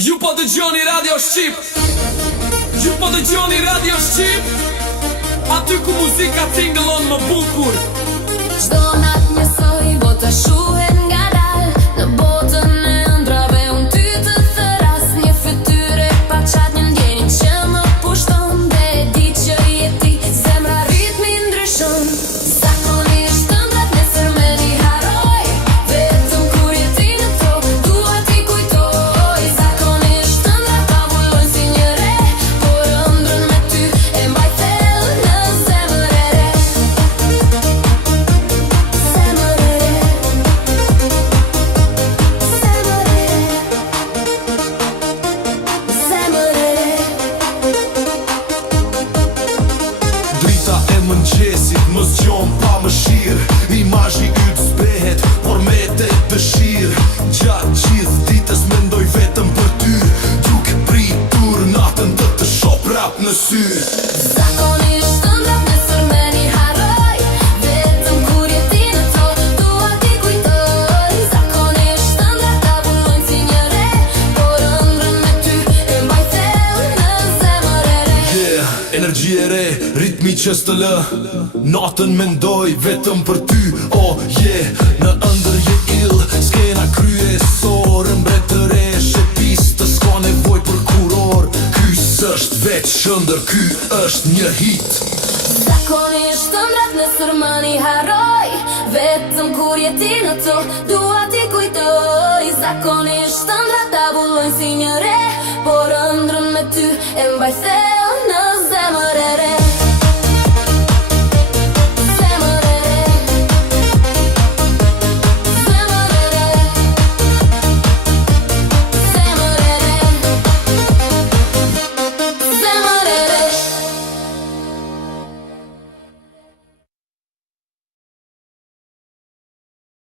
Ju po dëgjoni Radio Shqip. Ju po dëgjoni Radio Shqip. Aty ku muzika tingëllon më bukur. Çdo nat njësoj bota shuhet nga dal. Në botën e ëndrave unë ty të thëras. Një fytyre pa qat një ndjenjë që më pushton. Dhe e di që je ti, zemra ritmi ndryshon. Zakonisht ëndrat nesër me një haroj. Vetëm kur je ti në to, dua ti kujtoj. Zakonisht ëndrat pavullojnë si një re. Por ëndrën me ty e mbaj thellë në zemër e re. Drita e mëngjesit më zgjon pa më shirë. Imazhi yt zbehet, por me te dëshirë. Gjatë gjithë ditës mendoj vetëm për ty, duke pritur natën të shoh prap në sy. Zakonisht ëndrat nesër me një haroj. Vetëm kur je ti në to, dua ti kujtoj. Zakonisht ëndrat tavullojnë si një re. Por ëndrën me ty e mbaj thellë në zemër e re. Yeah, energji e re, ritmi që s'të lë. Natën mendoj vetëm për ty, oh yeah. Në ëndër je ill, skena kryesore. Mbretëresh e pistë, s'ka nevoj për kuror. Ky s'është veç ëndër, ky është një hit. Zakonisht ëndrat nesër më një haroj. Vetëm kur je ti në to, dua ti kujtoj. Zakonisht ëndrat tavullojnë si një re. Por ëndrën me ty e mbaj thellë